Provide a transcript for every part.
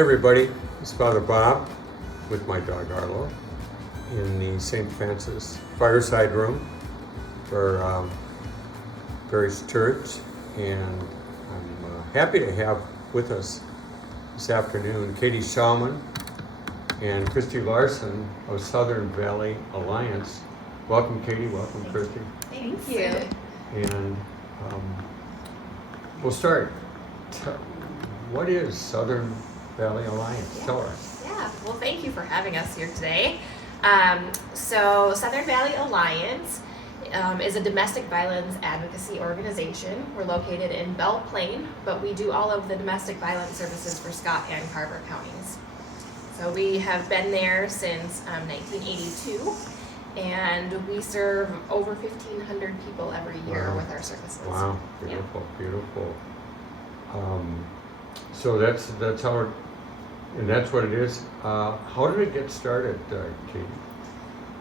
Hey everybody, it's Father Bob with my dog Arlo in the St. Francis fireside room for various church, and I'm happy to have with us this afternoon Katie Schauman and Christy Larson of Southern Valley Alliance. Welcome Katie, welcome Christy. Thank you. And we'll start. What is Southern Valley Alliance? Yeah. Tell us. Yeah, well, thank you for having us here today. So Southern Valley Alliance is a domestic violence advocacy organization. We're located in Belle Plaine, but we do all of the domestic violence services for Scott and Carver counties. So we have been there since 1982, and we serve over 1,500 people every year with our services. Wow, beautiful, beautiful. So that's how, and that's what it is. How did it get started, Katie?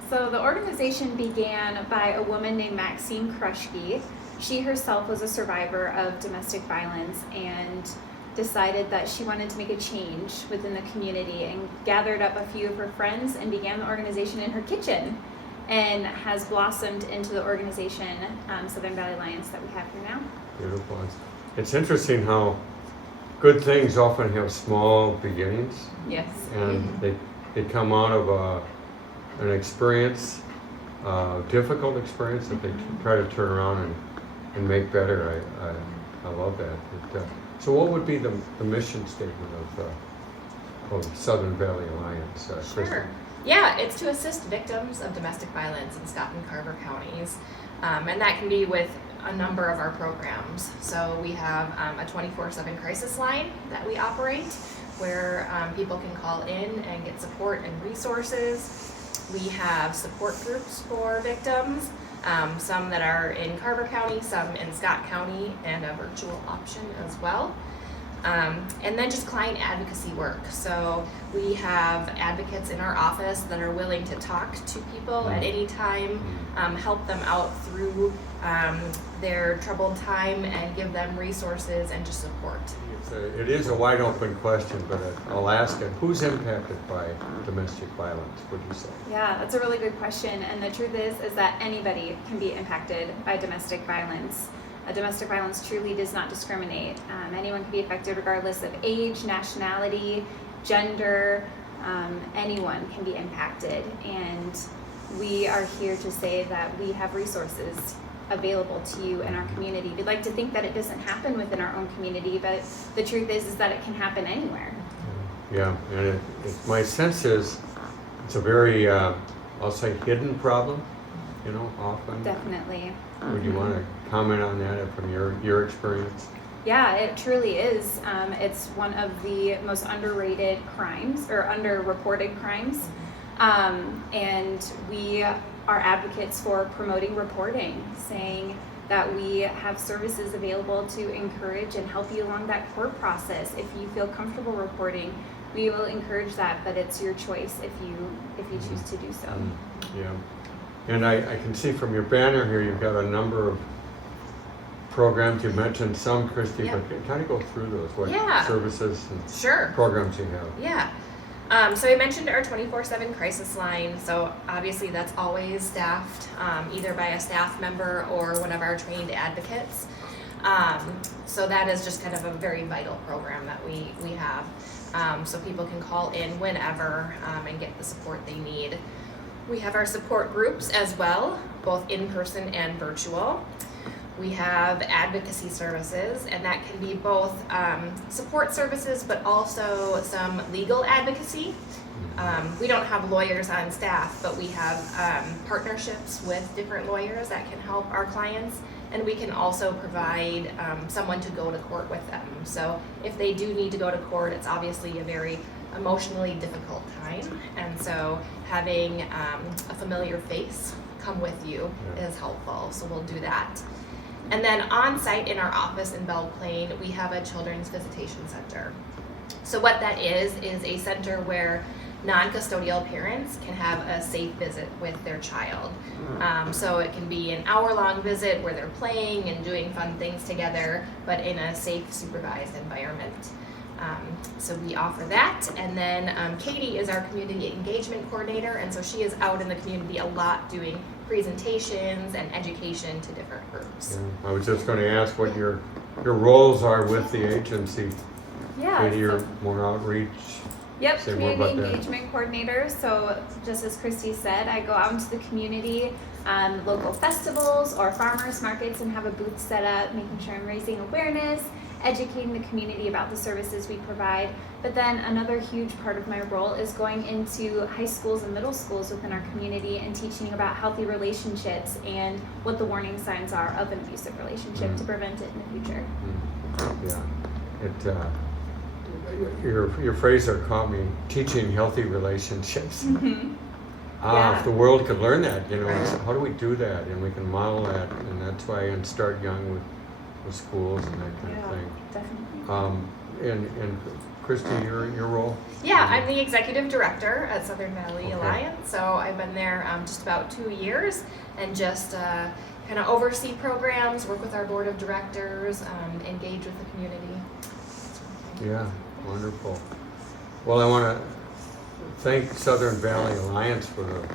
So the organization began by a woman named Maxine Kruschke. She herself was a survivor of domestic violence and decided that she wanted to make a change within the community and gathered up a few of her friends and began the organization in her kitchen, and has blossomed into the organization, Southern Valley Alliance, that we have here now. Beautiful. It's interesting how good things often have small beginnings, Yes. and they come out of an experience, difficult experience that they try to turn around and make better. I love that. So what would be the mission statement of Southern Valley Alliance? Kristen? Sure. Yeah, it's to assist victims of domestic violence in Scott and Carver counties, and that can be with a number of our programs. So we have a 24/7 crisis line that we operate, where people can call in and get support and resources. We have support groups for victims, some that are in Carver County, some in Scott County, and a virtual option as well. And then just client advocacy work. So we have advocates in our office that are willing to talk to people at any time, help them out through their troubled time, and give them resources and just support. It is a wide open question, but I'll ask it. Who's impacted by domestic violence, would you say? Yeah, that's a really good question. And the truth is that anybody can be impacted by domestic violence. Domestic violence truly does not discriminate. Anyone can be affected regardless of age, nationality, gender. Anyone can be impacted. And we are here to say that we have resources available to you in our community. We'd like to think that it doesn't happen within our own community, but the truth is that it can happen anywhere. Yeah, and my sense is it's a very, I'll say, hidden problem, often. Definitely. Would you want to comment on that from your experience? Yeah, it truly is. It's one of the most underrated crimes, or underreported crimes. And we are advocates for promoting reporting, saying that we have services available to encourage and help you along that court process. If you feel comfortable reporting, we will encourage that, but it's your choice if you choose to do so. Yeah. And I can see from your banner here, you've got a number of programs. You mentioned some, Christy, but kind of go through those. What services and programs you have? Yeah. So I mentioned our 24/7 crisis line. So obviously that's always staffed either by a staff member or one of our trained advocates. So that is just kind of a very vital program that we have. So people can call in whenever and get the support they need. We have our support groups as well, both in person and virtual. We have advocacy services, and that can be both support services, but also some legal advocacy. We don't have lawyers on staff, but we have partnerships with different lawyers that can help our clients, and we can also provide someone to go to court with them. So if they do need to go to court, it's obviously a very emotionally difficult time, and so having a familiar face come with you is helpful, so we'll do that. And then on site in our office in Belle Plaine, we have a children's visitation center. So what that is a center where non-custodial parents can have a safe visit with their child. So it can be an hour-long visit where they're playing and doing fun things together, but in a safe, supervised environment. So we offer that. And then Katie is our community engagement coordinator, and so she is out in the community a lot doing presentations and education to different groups. Yeah. I was just going to ask what your roles are with the agency. Yeah. Katie, you're more outreach. Yep, Say more community about that. engagement coordinator. So just as Christy said, I go out into the community, local festivals or farmers markets, and have a booth set up, making sure I'm raising awareness, educating the community about the services we provide. But then another huge part of my role is going into high schools and middle schools within our community and teaching about healthy relationships and what the warning signs are of an abusive relationship to prevent it in the future. Yeah. Your phrase there caught me, teaching healthy relationships. Yeah. If the world could learn that, it's, how do we do that? And we can model that, and that's why and start young with schools and that kind of thing. Definitely. And Christy, your role? Yeah, I'm the executive director at Southern Valley Okay. Alliance. So I've been there just about 2 years, and just kind of oversee programs, work with our board of directors, engage with the community. Yeah, wonderful. Well, I want to thank Southern Valley Alliance for the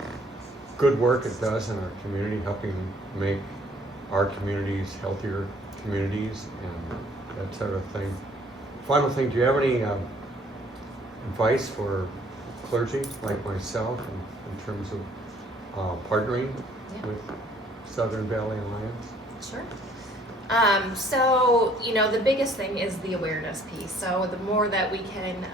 good work it does in our community, helping make our communities healthier communities and that sort of thing. Final thing, do you have any advice for clergy like myself in terms of partnering with Southern Valley Alliance? Sure. So, the biggest thing is the awareness piece. So the more that we can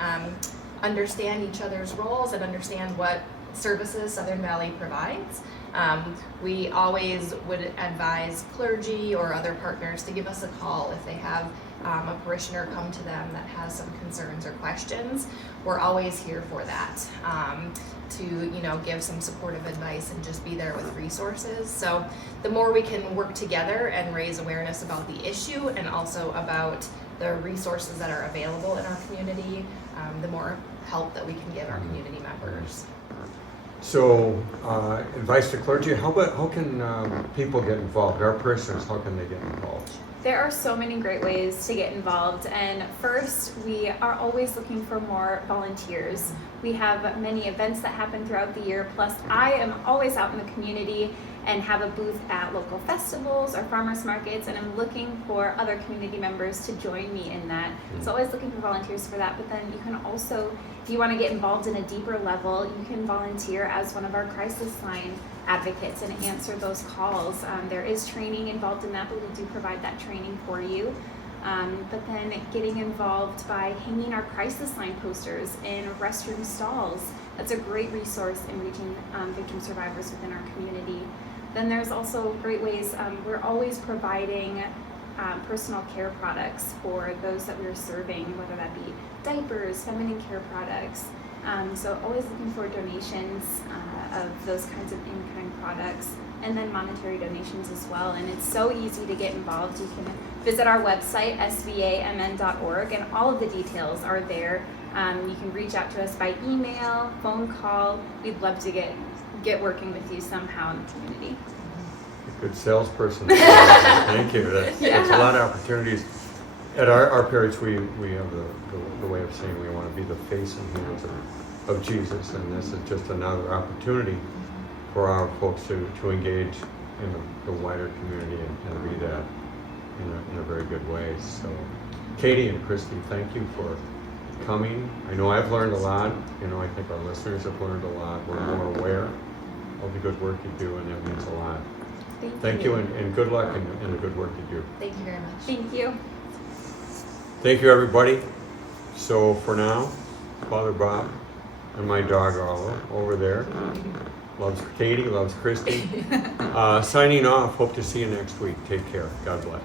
understand each other's roles and understand what services Southern Valley provides, we always would advise clergy or other partners to give us a call if they have a parishioner come to them that has some concerns or questions. We're always here for that, to give some supportive advice and just be there with resources. So the more we can work together and raise awareness about the issue and also about the resources that are available in our community, the more help that we can give our community members. So, advice to clergy, how can people get involved? Our parishioners, how can they get involved? There are so many great ways to get involved, and first, we are always looking for more volunteers. We have many events that happen throughout the year, plus I am always out in the community and have a booth at local festivals or farmers markets, and I'm looking for other community members to join me in that. So always looking for volunteers for that, but then you can also, if you want to get involved in a deeper level, you can volunteer as one of our crisis line advocates and answer those calls. There is training involved in that, but we do provide that training for you. But then getting involved by hanging our crisis line posters in restroom stalls. That's a great resource in reaching victim survivors within our community. Then there's also great ways, we're always providing personal care products for those that we're serving, whether that be diapers, feminine care products. So always looking for donations of those kinds of in-kind products, and then monetary donations as well. And it's so easy to get involved. You can visit our website, svamn.org, and all of the details are there. You can reach out to us by email, phone call. We'd love to get working with you somehow in the community. A good salesperson. Thank you. That's a lot of opportunities. At our parish, we have the way of saying we want to be the face and hands of Jesus, and this is just another opportunity for our folks to engage in the wider community and be that in a very good way. So, Katie and Christy, thank you for coming. I know I've learned a lot. I think our listeners have learned a lot. We're more aware of the good work you do, and that means a lot. Thank you, and good luck in the good work you do. Thank you very much. Thank you. Thank you, everybody. So for now, Father Bob and my dog Arlo over there loves Katie, loves Christy. Signing off. Hope to see you next week. Take care. God bless.